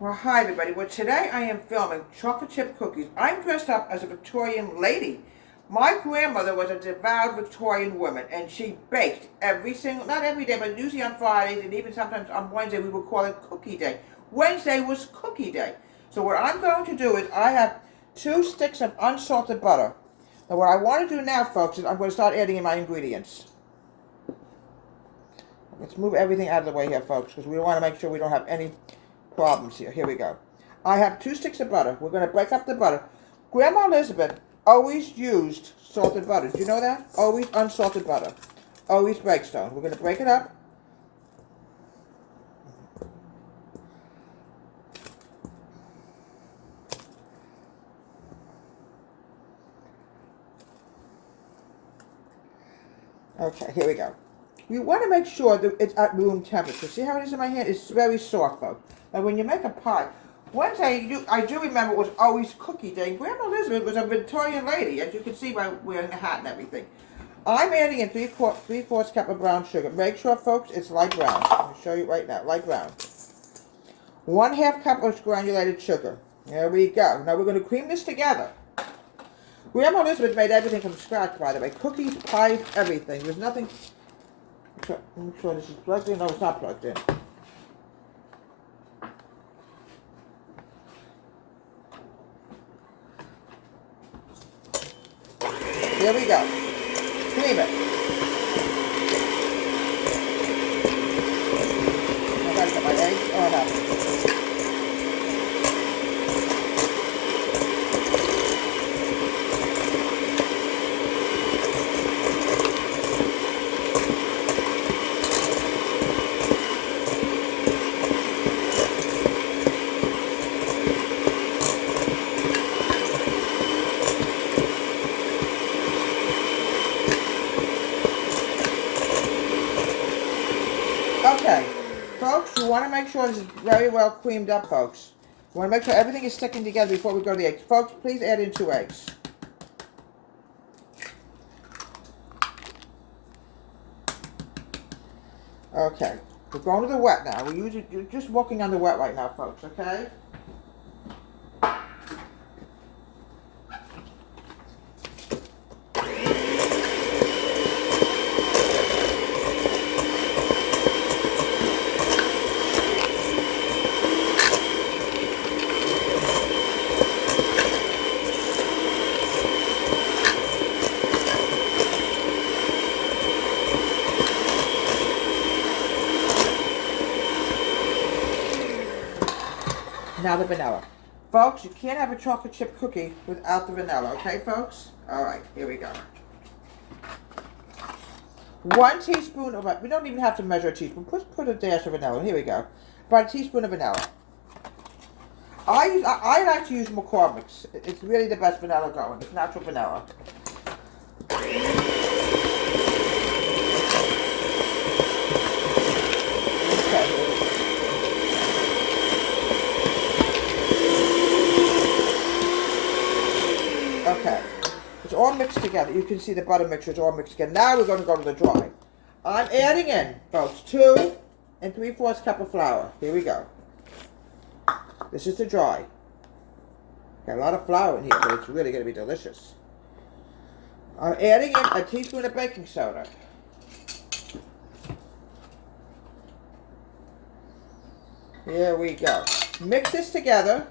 Well, hi everybody. Well, today I am filming chocolate chip cookies. I'm dressed up as a Victorian lady. My grandmother was a devout Victorian woman, and she baked every single, not every day, but usually on Fridays, and even sometimes on Wednesday, we would call it cookie day. Wednesday was cookie day. So what I'm going to do is I have 2 sticks of unsalted butter. Now what I want to do now, folks, is I'm going to start adding in my ingredients. Let's move everything out of the way here, folks, because we want to make sure we don't have any problems here. Here we go. I have 2 sticks of butter. We're going to break up the butter. Grandma Elizabeth always used salted butter. Do you know that? Always unsalted butter. Always breakstone. We're going to break it up. Okay, here we go. You want to make sure that it's at room temperature. See how it is in my hand? It's very soft, folks. And when you make a pie, one day I do remember it was always cookie day. Grandma Elizabeth was a Victorian lady, as you can see by wearing a hat and everything. I'm adding in three-fourths cup of brown sugar. Make sure, folks, it's light brown. I'll show you right now, light brown. 1/2 cup of granulated sugar. There we go. Now we're going to cream this together. Grandma Elizabeth made everything from scratch, by the way. Cookies, pies, everything. There's nothing. Make sure this is plugged in. No, it's not plugged in. Here we go. Cream it. I gotta get my eggs. Oh, I have. Okay, folks, you want to make sure this is very well creamed up, folks. You want to make sure everything is sticking together before we go to the eggs. Folks, please add in 2 eggs. Okay, we're going to the wet now. You're just working on the wet right now, folks, okay? Now the vanilla. Folks, you can't have a chocolate chip cookie without the vanilla, okay, folks? All right, here we go. 1 teaspoon of, we don't even have to measure a teaspoon. Put a dash of vanilla. Here we go. About a teaspoon of vanilla. I like to use McCormick's. It's really the best vanilla going. It's natural vanilla. Okay, it's all mixed together. You can see the butter mixture is all mixed together. Now we're going to go to the dry. I'm adding in, folks, 2 3/4 cup of flour. Here we go. This is the dry. Got a lot of flour in here, but it's really going to be delicious. I'm adding in a teaspoon of baking soda. Here we go. Mix this together.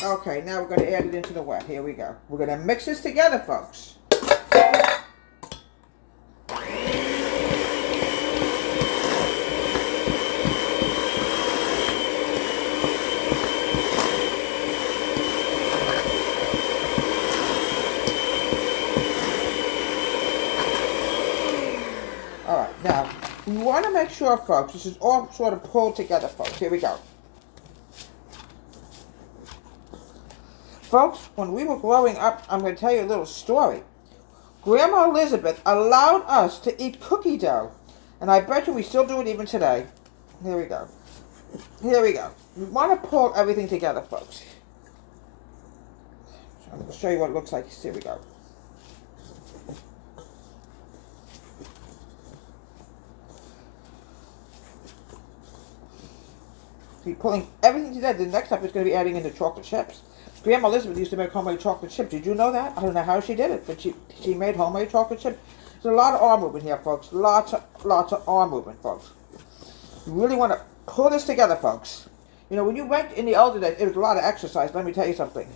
Okay, now we're going to add it into the wet. Here we go. We're going to mix this together, folks. All right, now, we want to make sure, folks, this is all sort of pulled together, folks. Here we go. Folks, when we were growing up, I'm going to tell you a little story. Grandma Elizabeth allowed us to eat cookie dough. And I bet you we still do it even today. Here we go. Here we go. We want to pull everything together, folks. So I'm going to show you what it looks like. Here we go. keep pulling everything together. The next step is going to be adding in the chocolate chips. Grandma Elizabeth used to make homemade chocolate chips. Did you know that? I don't know how she did it, but she made homemade chocolate chips. There's a lot of arm movement here, folks. Lots of arm movement, folks. You really want to pull this together, folks. You know, when you went in the older days, it was a lot of exercise. Let me tell you something.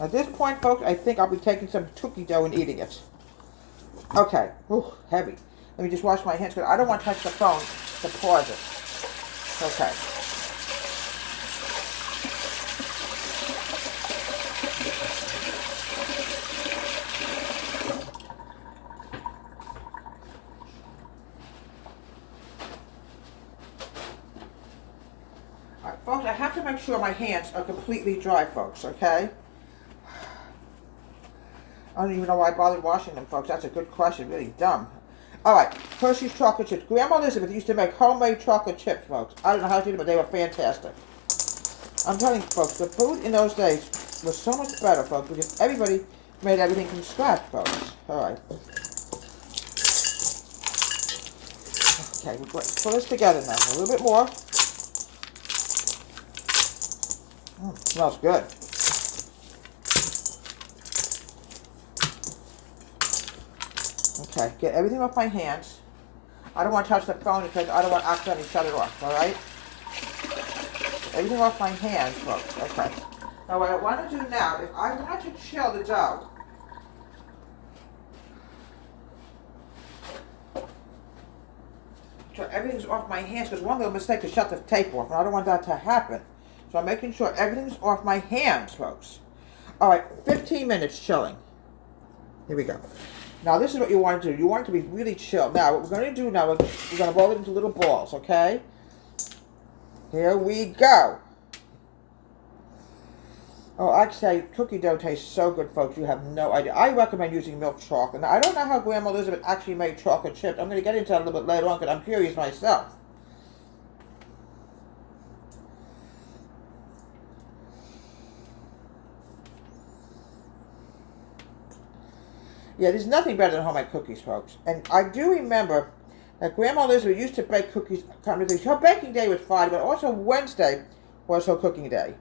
At this point, folks, I think I'll be taking some cookie dough and eating it. Okay. Ooh, heavy. Let me just wash my hands because I don't want to touch the phone to pause it. Okay. All right, folks, I have to make sure my hands are completely dry, folks, okay? I don't even know why I bothered washing them, folks. That's a good question. Really dumb. All right, Hershey's chocolate chips. Grandma Elizabeth used to make homemade chocolate chips, folks. I don't know how she did it, but they were fantastic. I'm telling you, folks, the food in those days was so much better, folks, because everybody made everything from scratch, folks. All right. Okay, we're going to pull this together now. A little bit more. Smells good. Okay, get everything off my hands. I don't want to touch the phone because I don't want to accidentally shut it off, all right? Everything off my hands, folks. Okay. Now what I want to do now is I want to chill the dough. So everything's off my hands because one little mistake is shut the tape off, and I don't want that to happen. So I'm making sure everything's off my hands, folks. All right, 15 minutes chilling. Here we go. Now, this is what you want to do. You want it to be really chill. Now, what we're going to do now, we're going to roll it into little balls, okay? Here we go. Oh, I say cookie dough tastes so good, folks. You have no idea. I recommend using milk chocolate. Now, I don't know how Grandma Elizabeth actually made chocolate chips. I'm going to get into that a little bit later on because I'm curious myself. Yeah, there's nothing better than homemade cookies, folks. And I do remember that Grandma Elizabeth used to bake cookies. Her baking day was Friday, but also Wednesday was her cooking day.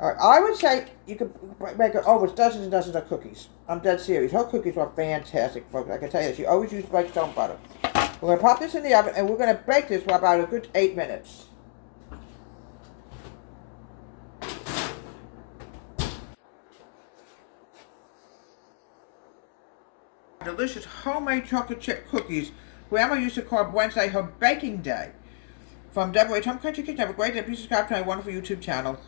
All right, I would say you could make her over dozens and dozens of cookies. I'm dead serious. Her cookies were fantastic, folks. I can tell you, she always used baked stone butter. We're going to pop this in the oven, and we're going to bake this for about a good 8 minutes. Delicious homemade chocolate chip cookies. Grandma used to call Wednesday her baking day. From Deborah's Home Country Kitchen, have a great day. Please subscribe to my wonderful YouTube channel.